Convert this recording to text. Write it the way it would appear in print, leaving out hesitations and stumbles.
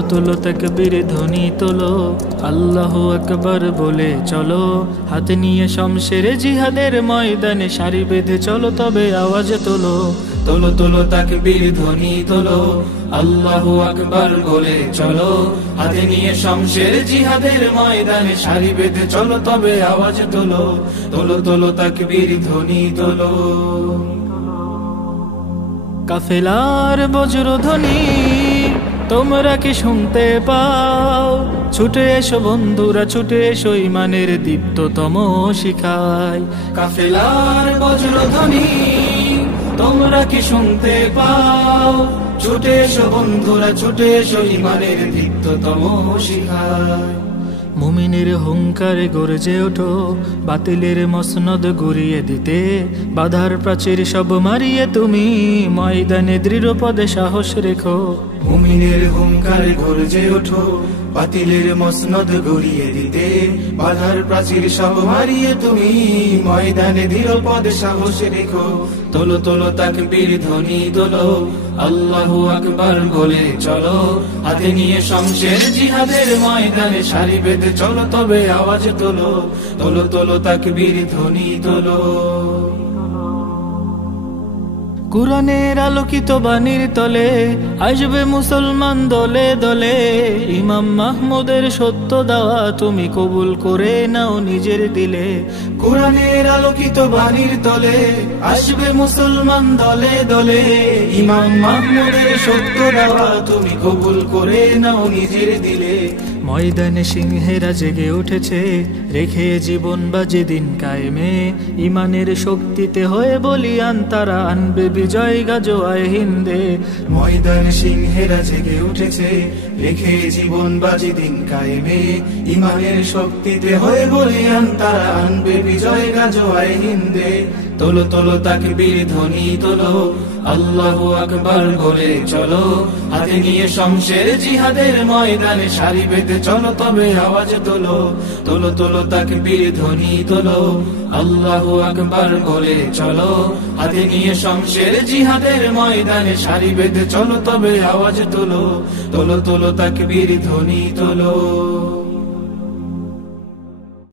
তোলো তোলো তাকবীর ধ্বনি তোলো, আল্লাহু আকবার বলে চলো। হাতে নিয়ে শমশের জিহাদের ময়দানে সারি বেঁধে চলো, তবে আওয়াজ তোলো। তোলো তোলো তাকবীর ধ্বনি তোলো, আল্লাহু আকবার বলে চলো। হাতে নিয়ে শমশের জিহাদের ময়দানে সারি বেঁধে চলো, তবে আওয়াজ তোলো। তোলো তোলো তাকবীর ধ্বনি তোলো। কাফেলার বজ্রধ্বনি তোমরা কি শুনতে পাও? ছুটে এসো বন্ধুরা, ছুটে এসো ঈমানের দীপ্ততম শিখায়। কাফেলার বজ্রধ্বনি তোমরা কি শুনতে পাও? ছুটে এসো বন্ধুরা, ছুটে এসো ঈমানের দীপ্ততম শিখায়। মুমিনের হুঙ্কারে গর্জে ওঠো, বাতিলের মসনদ গুড়িয়ে দিতে। বাধার প্রাচীর সব মারিয়ে তুমি ময়দানে দৃঢ় পদে সাহস রেখো। মুমিনের হুঙ্কারে গর্জে ওঠো, বাতিলের মসনদ গুড়িয়ে দিতে। বাধার প্রাচীর সব মারিয়ে তুমি ময়দানে দৃঢ় পদে সাহস রেখো। তোলো তোলো তাকবীর ধ্বনি তোলো, আল্লাহু আকবার বলে চলো। হাতে নিয়ে শমশের জিহাদের ময়দানে সারি বেঁধে চলো, তবে আওয়াজ তোলো। তোলো তোলো তাকবীর ধ্বনি তোলো। কুরআনের আলোকিত বাণীর তলে আসবে মুসলমান দলে দলে। ইমাম মাহমুদের সত্য দাওয়া তুমি কবুল করে নাও নিজের দিলে। কুরআনের আলোকিত বাণীর তলে আসবে মুসলমান দলে দলে। ইমাম মাহমুদের সত্য দাওয়া তুমি কবুল করে নাও নিজের দিলে। ময়দানে সিংহেরা জেগে উঠেছে, রেখে জীবন বাজি দিন কায়েমে। ইমানের শক্তিতে হয়ে বলিয়ান তারা আনবে বিজয় গাজোয়ায় হিন্দে। ময়দানে সিংহেরা জেগে উঠেছে, রেখে জীবন বাজি দিন কায়েমে। ইমানের শক্তিতে হয়ে বলিয়ান তারা আনবে বিজয় গাজোয়ায় হিন্দে। তোলো তোলো তাকবীর ধ্বনি তোলো, আল্লাহু আকবার বলে চলো। হাতে নিয়ে শমশের জিহাদের ময়দানে সারি বেঁধে চলো, তবে আওয়াজ তোলো। তোলো তোলো তাকবীর ধ্বনি তোলো, আল্লাহু আকবার বলে চলো। হাতে নিয়ে শমশের জিহাদের ময়দানে সারি বেঁধে চলো, তবে আওয়াজ তোলো। তোলো তোলো তাকবীর ধ্বনি তোলো।